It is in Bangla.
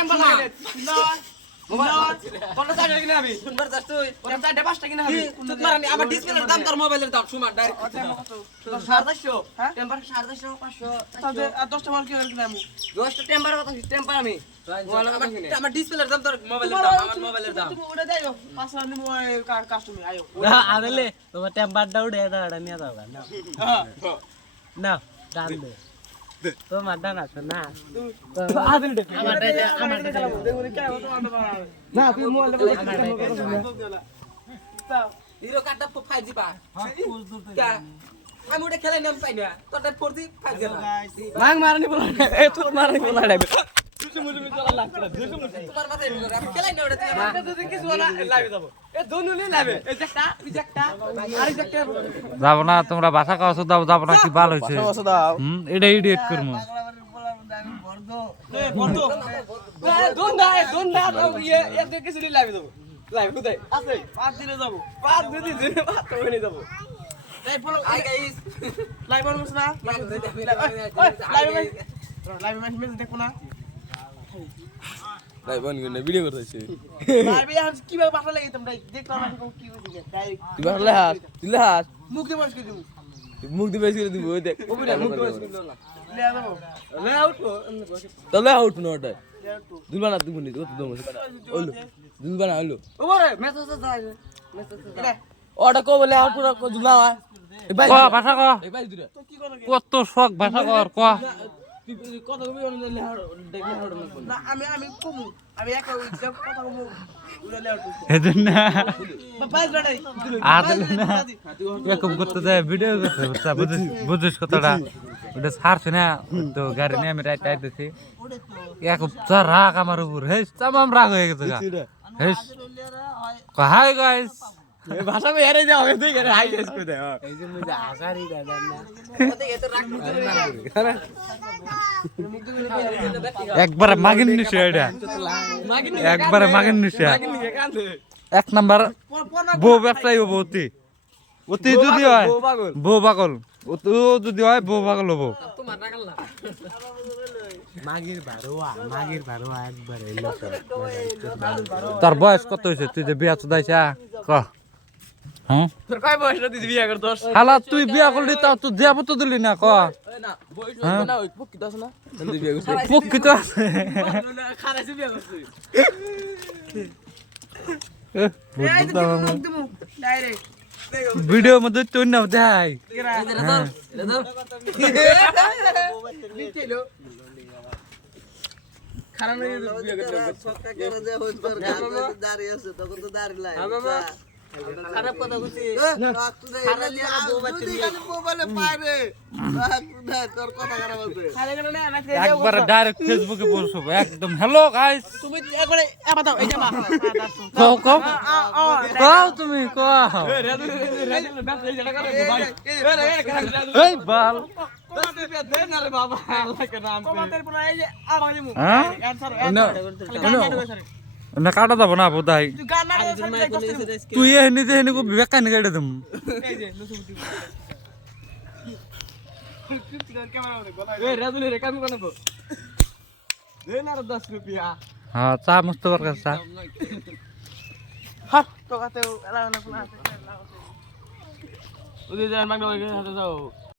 টেম্পার লাগে কোনটা চাই কিনা আমি সুন্দর যাস তুই কোনটা চাই পাঁচটা কিনা আমি তোমার আমি আমার ডিসপ্লের দাম তোর মোবাইলের দাম সমান ডাইরেক্ট 750 টেম্পার 750 500 তাহলে 10টা মাল কিনা আমি 10টা টেম্পার কথা টেম্পার আমি আমার ডিসপ্লের দাম তোর মোবাইলের দাম আমার মোবাইলের দাম তুমি ওটা দাও 500 আমি কাস্টমার আয়ো না আদলে তোমার টেম্পারটা উড়ে দাঁড়া নিয়ে দাও না না ডান দে তোমার ডান আছে না আদল দে আমার দেখুন কেন না তুই মোবাইল হিরো কাটটা 5G পা আমি ওটা খেলাই নাম পাই না তোরটা 4G 5G মাং মারনি বলা এ তোর মারনি বলা রে তোমার মাথায় আমি খেলাই না ওটা তুই কিছু না লাইভে যাব এ দনুলে লাইভে এই একটা আর একটা যাব না তোমরা ভাষা কাছো দাও যাব না কি ভালো হইছে এটা এডিট করমু দন দা ইয়ে এত কিছু লাইভে যাব লাইভ কোথায় আছে 5 দিনে যাব 5 দিনে ভাত হয়ে যাব এই follow hi guys live on না লাইভ মেসেজ দেখো না লাইভ অন করে ভিডিও করতেছি লাইভে আজ কিভাবে ভাষা লাগে তোমরা দেখতে না কি হইছে ডাইরেক্ট তুই ভালো হাস তুই হাস মুখ দিয়ে বস করে দিব মুখ দিয়ে বেশ করে দিব ওই দেখ মুখ দিয়ে বস করে দাও না লে দাও লে আউট তাহলে আউট না ওটা দুলবানা তুমি নি তো দম ওলো দুলবানা ওলো ওরে মেসেজ যায় মেসেজ যায় ওটা কো বলে আউট পুরো দুলা ভাই ক ভাষা ক এই ভাই দুরা তো কি করো কত শখ ভাষা কর ক কত কবি অন দেখলে হাড় না আমি কমু আমি একা ওই কথা কমু উড়ালে আউট এজন্য বাবা লড়াই আদল না এরকম করতে যায় ভিডিও করতে বুঝছা বুঝিস কথাটা ওটা ছাড়ছে না তো গাড়ি নিয়ে আমি রাইট আইতেছি এক রাগ আমার উপর হেস তামাম রাগ হয়ে গেছে হেস হাই গাইস ভাষা মে হেরে যাও তুই করে হাই গেস করে দাও এই যে মুঝে আসারই দাদা না ওতে এত রাগ একবারে মাগিন নিছে এটা একবারে মাগিন নিছে এক নাম্বার বউ ব্যবসায়ী হবো অতি অতি যদি হয় বউ পাগল অতি যদি হয় বউ পাগল হবো তোমার রাগাল না মাগির বারোয়া একবারে তার বয়স কত হয়েছে তুই যে বিয়া চুদাইছা ক হ্যাঁ তোর কয় বয়স না তুই বিয়া কর 10 হালা তুই বিয়া করলি তাও তুই দেব তো দিলি না ক না বয়স না ওই পক্ষি দাস না তুমি বিয়ে করছিস পক্ষিত আছে খারাসি বিয়া করছিস ডাইরেক্ট ভিডিও মধ্যে তুই না দেখাই খারাপ বিয়া করতে খারাপ কথা বলছি একবার ডাইরেক্ট ফেসবুকে পোস্ট হবে একদম হ্যালো গাইস তুমি একবারে এবার দাও এই যে মা কও কও কও তুমি কও এই বাল হ্যাঁ না কাটা যাব না বোধহয় তুই এনে যে এনে বেকা নি গাড়ি দম হ্যাঁ চা মস্ত বরকার চা তো কাতে